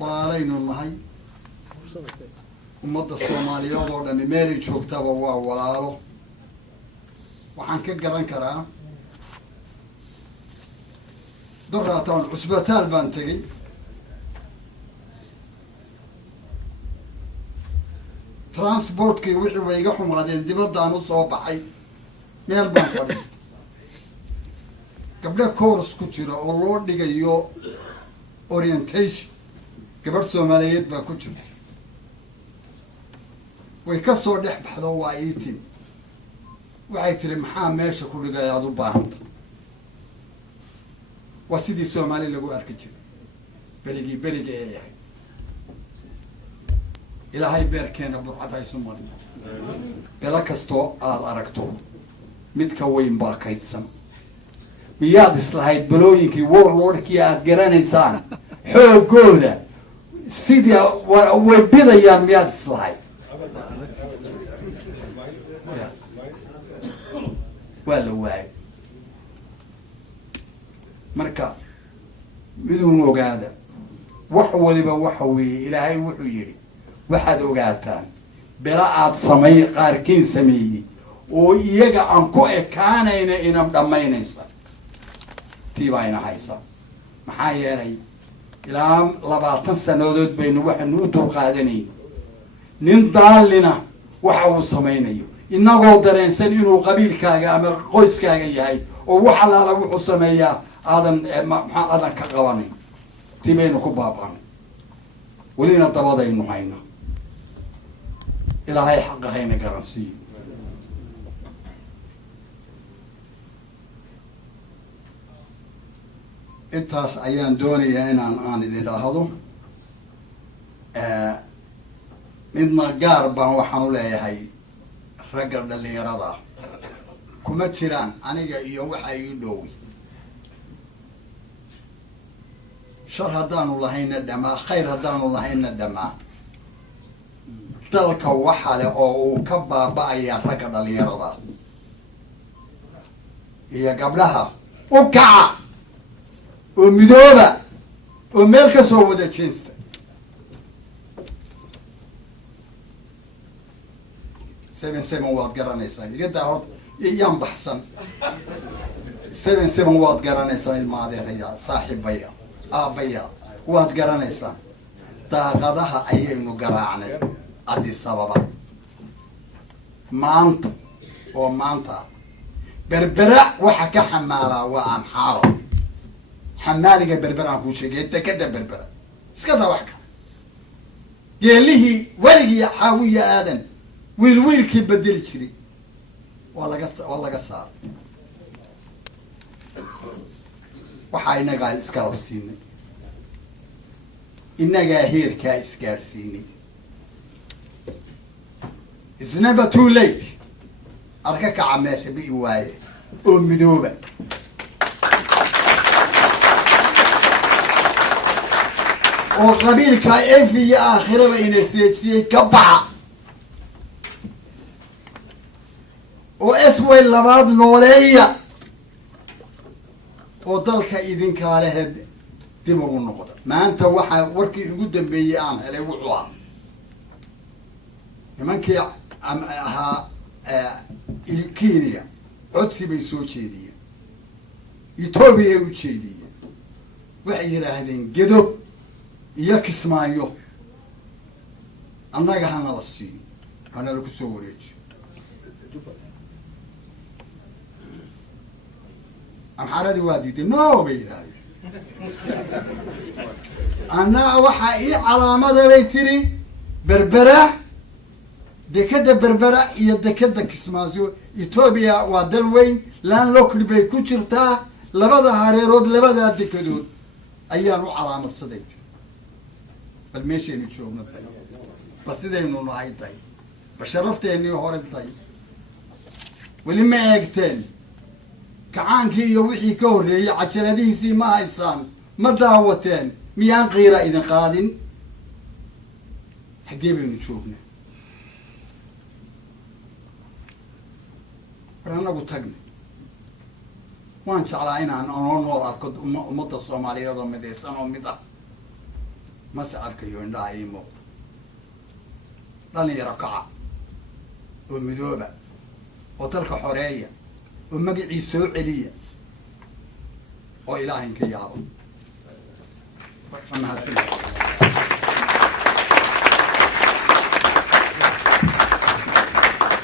walaalaynu nahay ummadda Soomaaliyeed oo dhan meelay joogtaba waa walaalo waxaan ka garan karaa daraatan cusbitaal baan tagay transportkii wixii way iga xumaadeen dibadaan u soo baxay meel baan fadhiistay gabdho course ku jira oo loo dhigayo orientation gabadh Soomaaliyeed baa ku jirta way ka soo dhex baxdo waa iitin waxay tiri maxaa meesha ku dhigay aad u baahanta waa sidii Soomaali lagu arki jiray berigi ay yahay ilaahay beerkeena burcad ay Soomaali bela kasto aad aragto mid ka weyn baa kaydsan miyaad islahayd balooyinkii warlordkii aad garanaysaan xoogooda sidii way bidayaan miyaad islahayd waa la waayay marka midun ogaada wax waliba waxa weeye ilaahay wuxuu yidhi waxaad ogaataan bela aad qaarkiin sameeyey oo iyaga aan ku ekaanayna inam dhammaynaysa tii baa ina haysa maxaa yeelay ilaa 20 sanadood baynu waxaanu u dulqaadanayno nin daalina waxa uu samaynayo inagoo dareensan inuu qabiilkaaga ama qoyskaaga yahay oo waxa laala wuxuu sameeyaa aadan ka qabanay tii baynu ku baaba'nay welina dabadaynu hayna ilaahay xaqa hayna garansiiyo intaas ayaan doonayaa inaan idin dhahdo midna gaar baan waxaan u leeyahay ragga dhalinyarada kuma jiraan aniga iyo waxa ii dhowi shar haddaanu lahayna dhamaa khayr haddaanu lahayna dhamaa dalka waxa leh oo uu ka baaba'aya ragga dhalinyarada iyo gabdhaha u kaca oo midooba oo meel ka soo wada jeesta seven waad garanaysaa iga daahod yaan baxsan 7 waad garanaysaa ilma adeeraya saaxiibaya aabaya waad garanaysaa daaqadaha ayaynu garaacnay Addis Ababa maanta oo maanta berbera waxa ka xamaala waa amxaaro xamaaliga berberaan ku sheegay takada berbera iska daa wax ka geelihii waligii xaawiya aadan wiilkii bedeli jiray waa laga saar waxa inaga iska rabsiinay inaga heerka isgaarsiinay it's never too late arka ka cameesha bi waaye oo midooba oo qabiilka efiya aakhiraba inay seejiyay ka baxa oo isway labaad nooleeya oo dalka idinka leh dib ugu noqda maanta waxa warkii ugu dambeeyay aan helay wuxuu ahaa nimankii ahaa Kenya codsi bay soo jeediyeen Ethiopia u jeediyeen waxay yiraahdeen gedo iyo Kismaayo annaga hana la siiyo hana lagu soo wareejiyo amxaaradi waa diiday no bay yiraahdeen anna waxa ii calaamada bay tiri berbera dekada berbera iyo dekada Kismaayo Ethiopia waa dal weyn laan local bay ku jirtaa labada hareerood labada dekadood ayaan u calaamadsaday bal meeshaynu joogno bas sidaynu nahay tahay basharafteennii hore tahay weli ma eegteen kacaankii iyo wixii ka horreeyay cajaladihiisii ma haysaan ma daawateen miyaan qiira idin qaadin xaggee baynu joognaa anagu tagnay waan jeclaa inaan nool arko ummadda Soomaaliyeed oo midaysan oo mid ah mase arkayo indhaha ii muuqda dhalinyaro kaca oo midooba oo dalka xoreeya oo magacii soo celiya oo ilaahay ka yaabo mahadsan